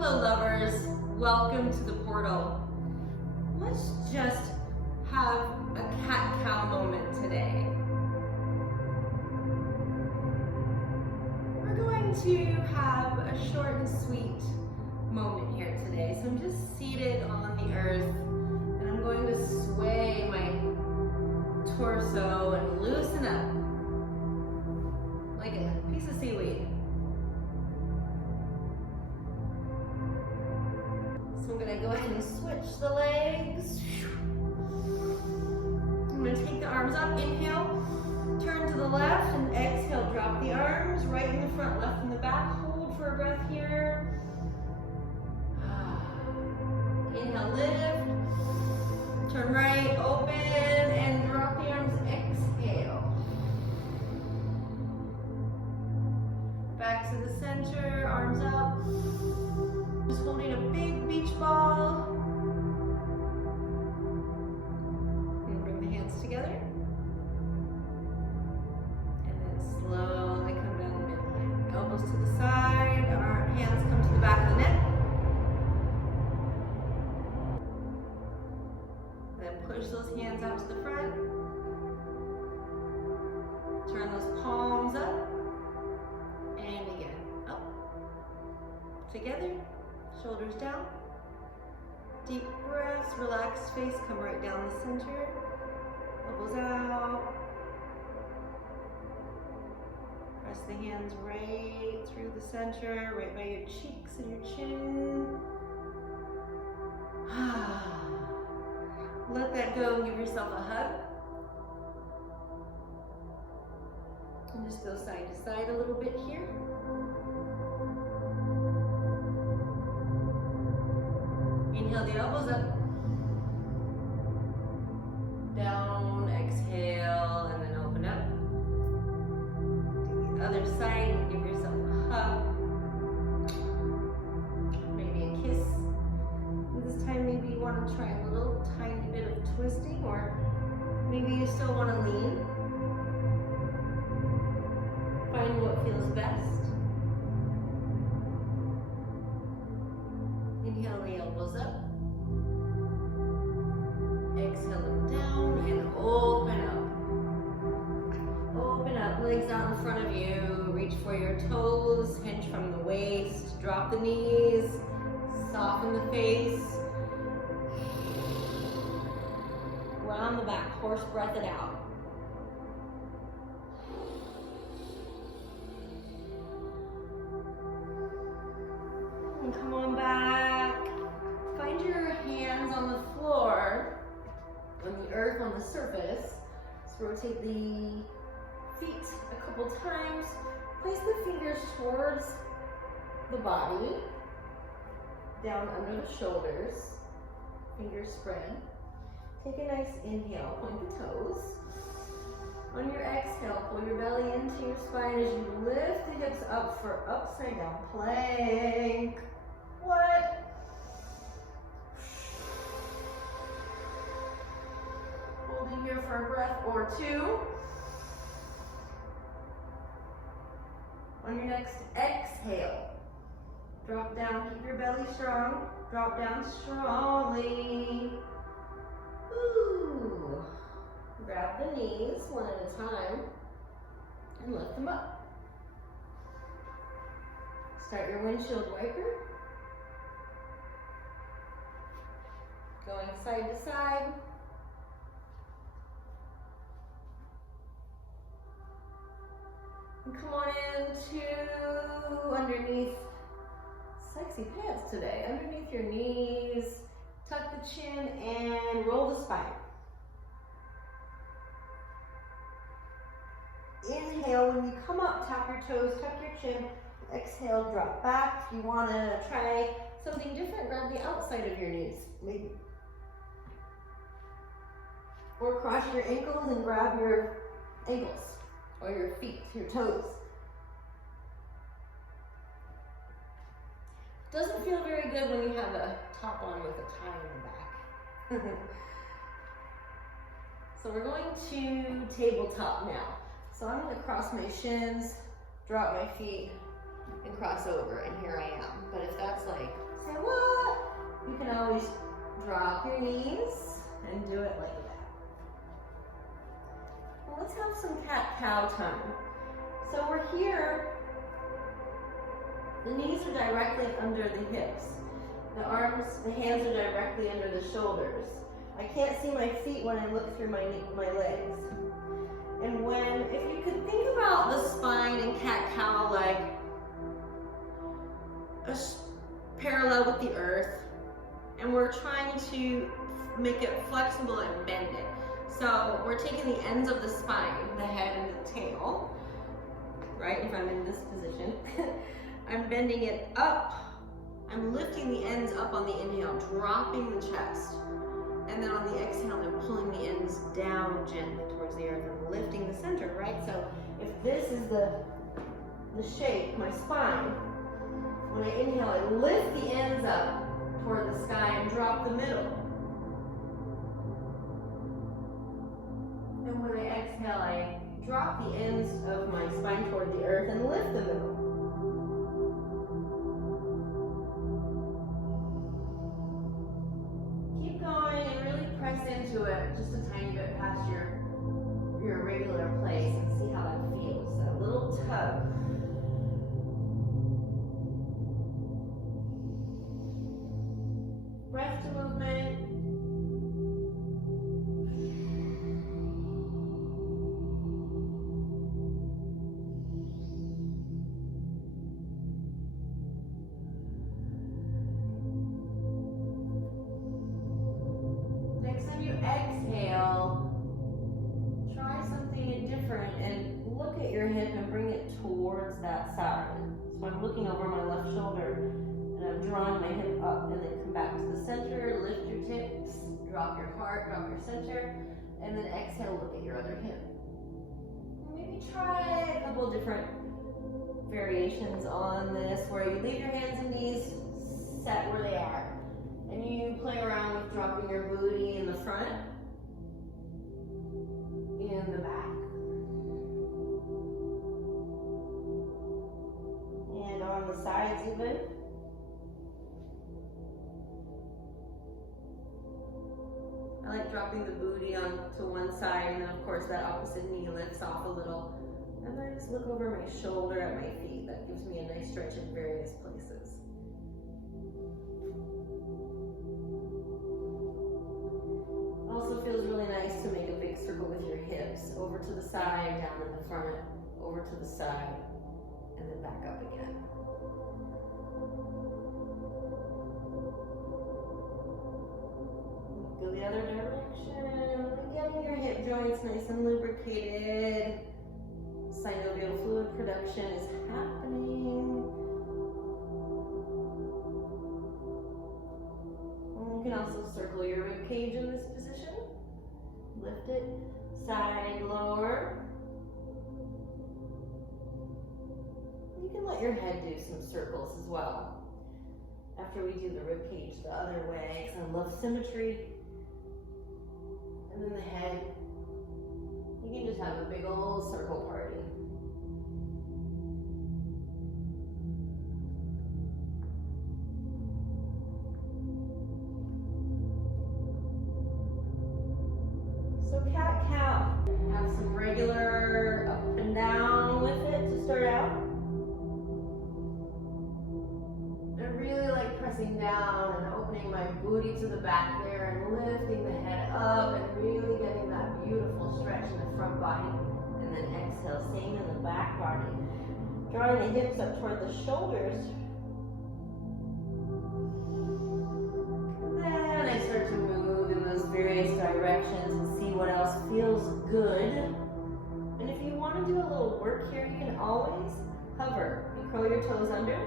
Hello lovers, welcome to the portal. Let's just have a cat-cow moment today. We're going to have a short and sweet moment here today. So I'm just seated on the earth and I'm going to sway my torso and loosen up like a piece of seaweed. So I'm going to go ahead and switch the legs. I'm going to take the arms up, inhale, turn to the left, and exhale, drop the arms, right in the front, left in the back. Hold for a breath here. Inhale, lift, turn right, open, and drop the arms, exhale. Back to the center, arms up. Just holding a big beach ball. And bring the hands together. And then slowly come down the midline. Elbows to the side, our hands come to the back of the neck. Then push those hands out to the front. Turn those palms up. And again, up. Together. Shoulders down, deep breaths, relaxed face, come right down the center, elbows out, press the hands right through the center, right by your cheeks and your chin. Let that go and give yourself a hug. And just go side to side a little bit here. Inhale the elbows up, down, exhale, and then open up. Do the other side and give yourself a hug, maybe a kiss. And this time maybe you want to try a little tiny bit of twisting, or maybe you still want to lean. Find what feels best. Inhale the elbows up. Exhale them down and open up. Open up, legs out in front of you. Reach for your toes, hinge from the waist. Drop the knees, soften the face. Round the back, horse breath it out. And come on back. Find your hands on the floor, on the earth, on the surface. So rotate the feet a couple times. Place the fingers towards the body, down under the shoulders. Fingers spread. Take a nice inhale, point the toes. On your exhale, pull your belly into your spine as you lift the hips up for upside down plank. What? Holding here for a breath or two. On your next exhale, drop down, keep your belly strong. Drop down strongly. Ooh. Grab the knees one at a time and lift them up. Start your windshield wiper. Going side to side. And come on into underneath sexy pants today. Underneath your knees, tuck the chin and roll the spine. Inhale, when you come up, tap your toes, tuck your chin. Exhale, drop back. If you want to try something different, grab the outside of your knees, maybe. Or cross your ankles and grab your ankles, or your feet, your toes. Doesn't feel very good when you have a top on with a tie in the back. So we're going to tabletop now. So I'm going to cross my shins, drop my feet, and cross over, and here I am. But if that's like your knees and do it like that. Well, let's have some cat-cow time. So we're here, the knees are directly under the hips. The arms, the hands are directly under the shoulders. I can't see my feet when I look through my legs. And if you could think about the spine and cat-cow like parallel with the earth, and we're trying to make it flexible and bend it. So we're taking the ends of the spine, the head and the tail, right? If I'm in this position, I'm bending it up. I'm lifting the ends up on the inhale, dropping the chest. And then on the exhale, I'm pulling the ends down gently towards the earth and lifting the center, right? So if this is the shape, my spine, when I inhale, I lift the ends up toward the sky and drop the middle. And when I exhale, I drop the ends of my spine toward the earth and lift the middle. Keep going and really press into it just a tiny bit past your regular place and see how that feels. That little tug. Breath to movement. Next time you exhale, try something different and look at your hip and bring it towards that side. So I'm looking over my left shoulder and I'm drawing my hip up, and then come back to the center, lift your hips, drop your heart, drop your center, and then exhale, look at your other hip. Maybe try a couple different variations on this where you leave your hands and knees set where they are, and you play around with dropping your booty in the front, in the back, and on the sides even. I like dropping the booty onto one side, and then of course that opposite knee lifts off a little. And then I just look over my shoulder at my feet. That gives me a nice stretch in various places. Also feels really nice to make a big circle with your hips. Over to the side, down in the front, over to the side, and then back up again. Go the other direction. Again, your hip joints nice and lubricated. Synovial fluid production is happening. And you can also circle your rib cage in this position. Lift it, side, lower. You can let your head do some circles as well. After we do the rib cage the other way, because I love symmetry. And then the head, you can just have a big old circle party. So cat-cow, have some regular up and down with it to start out. I really like pressing down and opening my booty to the back there and lifting the head up and really getting that beautiful stretch in the front body. And then exhale, same in the back body. Drawing the hips up toward the shoulders. And then I start to move in those various directions and see what else feels good. And if you want to do a little work here, you can always hover. You curl your toes under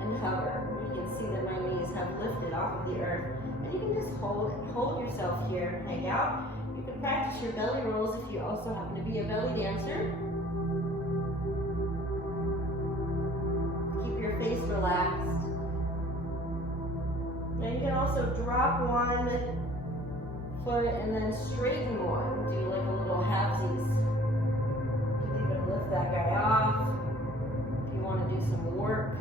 and hover. You can see that my knees have lifted off of the earth. And you can just hold yourself here, hang out. You can practice your belly rolls if you also happen to be a belly dancer. Keep your face relaxed. And you can also drop one foot and then straighten one. Do like a little halvesies. You can even lift that guy off if you want to do some work.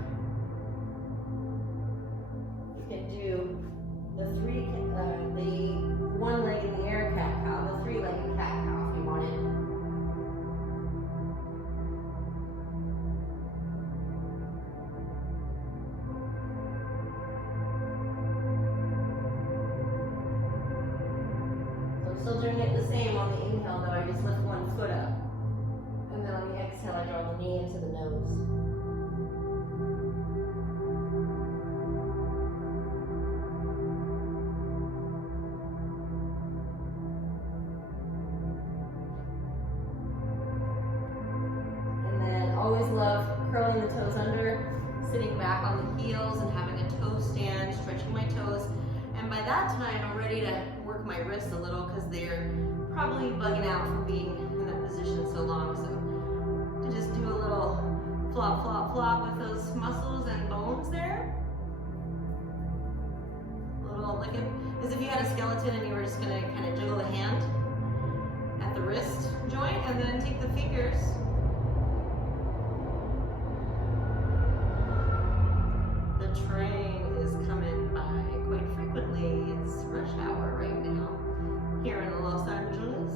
You can do the 3 Still doing it the same on the inhale though, I just lift one foot up. And then on the exhale, I draw the knee into the nose. And then always love curling the toes under, sitting back on the heels and having a toe stand, stretching my toes. And by that time, I'm ready to work my wrists a little because they're probably bugging out from being in that position so long. So to just do a little flop, flop, flop with those muscles and bones there. A little like as if you had a skeleton and you were just gonna kind of jiggle the hand at the wrist joint and then take the fingers. The train is coming by quite frequently. It's rush hour right now here in Los Angeles.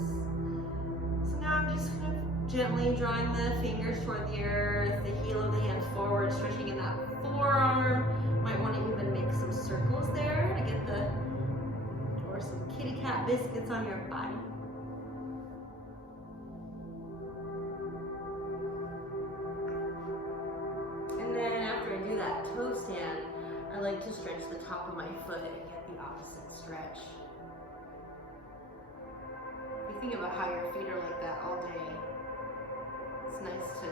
So now I'm just kind of gently drawing the fingers toward the earth, the heel of the hand forward, stretching in that forearm. Might want to even make some circles there to get or some kitty cat biscuits on your body. And then after I do that toe stand, I like to stretch the top of my foot and get the opposite stretch. If you think about how your feet are like that all day, it's nice to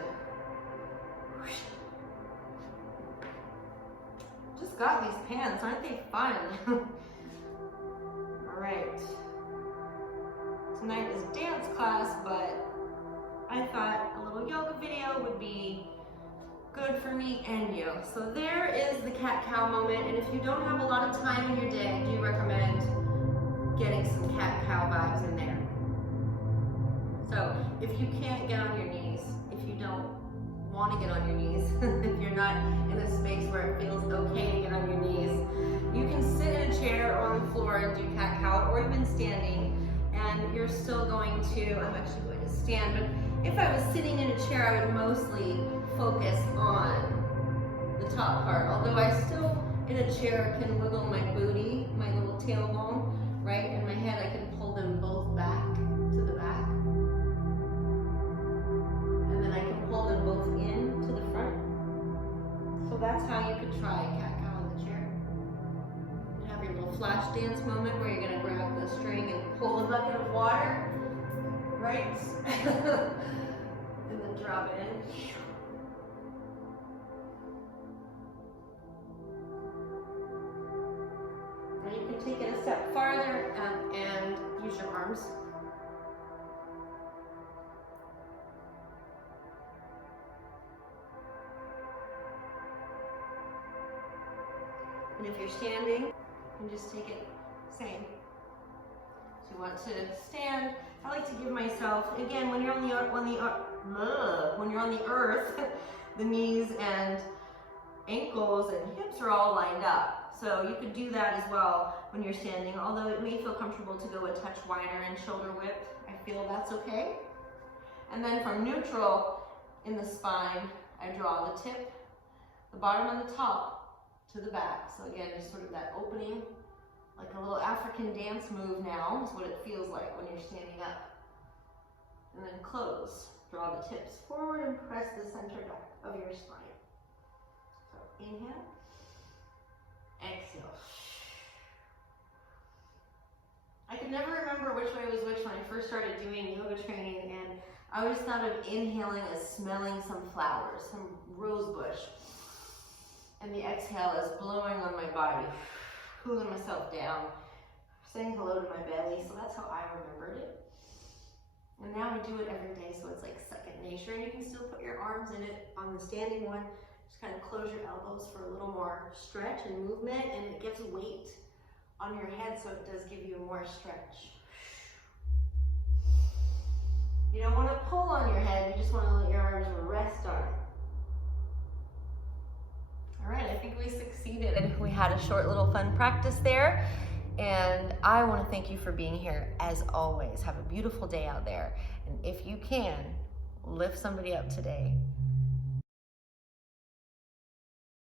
just got these pants, aren't they fun? All right. Tonight is dance class, but I thought a little yoga video would be good for me and you. So there is the cat-cow moment, and if you don't have a lot of time in your day, I do recommend getting some cat-cow vibes in there. So if you can't get on your knees, if you don't want to get on your knees, if you're not in a space where it feels okay to get on your knees, you can sit in a chair or on the floor and do cat-cow, or even standing, and you're still going to, I'm actually going to stand, but if I was sitting in a chair, I would mostly focus on the top part, although I still, in a chair, can wiggle my booty, my little tailbone, right, and my head, I can pull them both back to the back. And then I can pull them both in to the front. So that's how you could try cat-cow in the chair. You have your little flash dance moment where you're gonna grab the string and pull the bucket of water, right? And then drop it in. Now you can take it a step farther and use your arms. And if you're standing, you can just take it same. So you want to stand. I like to give myself, again, when you're on the earth, the knees and ankles and hips are all lined up. So you could do that as well when you're standing, although it may feel comfortable to go a touch wider and shoulder width. I feel that's okay. And then from neutral in the spine, I draw the tip, the bottom and the top to the back. So again, just sort of that opening, like a little African dance move now is what it feels like when you're standing up. And then close. Draw the tips forward and press the center back of your spine. So inhale, exhale. I could never remember which way was which when I first started doing yoga training, and I always thought of inhaling as smelling some flowers, some rose bush. And the exhale is blowing on my body, cooling myself down, saying hello to my belly. So that's how I remembered it. And now I do it every day, so it's like second nature. And you can still put your arms in it on the standing one. Just kind of close your elbows for a little more stretch and movement, and it gives weight on your head, so it does give you more stretch. You don't want to pull on your head, you just want to let your arms rest on it. All right, I think we succeeded. We had a short little fun practice there, and I want to thank you for being here as always. Have a beautiful day out there, and if you can, lift somebody up today.